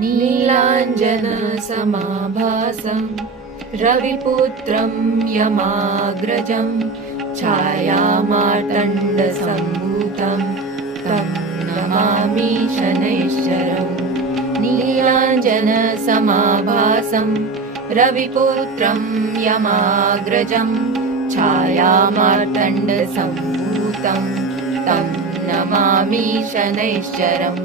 नीलाञ्जनसमाभासं रविपुत्रं यमाग्रजं छायामार्तण्डसम्भूतं तं नमामि शनैश्चरम्। नीलाञ्जनसमाभासं रविपुत्रं यमाग्रजं छायामार्तण्डसम्भूतं तं नमामि शनैश्चरम्।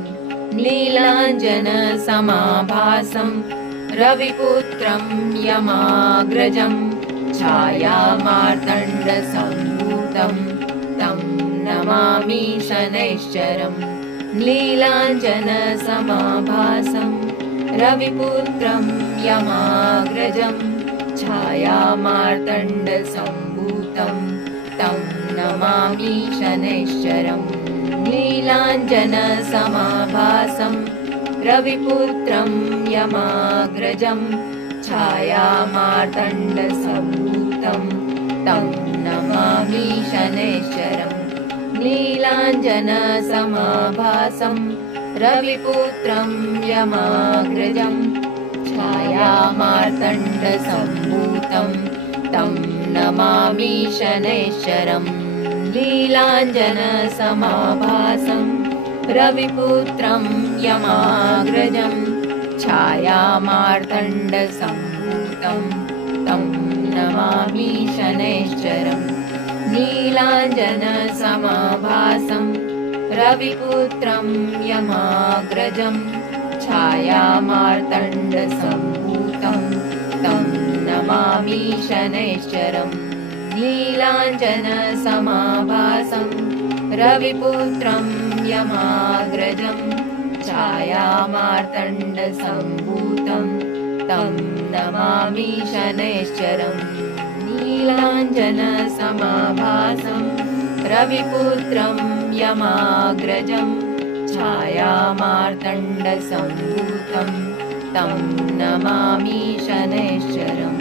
नीलाञ्जनसमाभासं रविपुत्रं यमाग्रजं छायामार्तण्डसम्भूतं तं नमामि शनैश्चरम्। नीलाञ्जनसमाभासं रविपुत्रं यमाग्रजं छायामार्तण्डसम्भूतं तं नमामि शनैश्चरम्। नीलाञ्जनसमाभासं रविपुत्रं यमाग्रजं छायामार्तण्डसम्भूतं तं नमामि शनैश्चरम्। नीलाञ्जनसमाभासं रविपुत्रं यमाग्रजं छायामार्तण्डसम्भूतं तं नमामि शनैश्चरम्। नीलाञ्जनसमाभासं रविपुत्रं यमाग्रजं छायामार्तण्डसम्भूतं तं नमामि शनैश्चरम्। नीलाञ्जनसमाभासं रविपुत्रं यमाग्रजं छायामार्तण्डसम्भूतं तं नमामि शनैश्चरम्। नीलाञ्जनसमाभासं रविपुत्रं यमाग्रजं छायामार्तण्डसम्भूतं तं नमामि शनैश्चरम्। नीलाञ्जनसमाभासं रविपुत्रं यमाग्रजं छायामार्तण्डसम्भूतं तं नमामि शनैश्चरम्।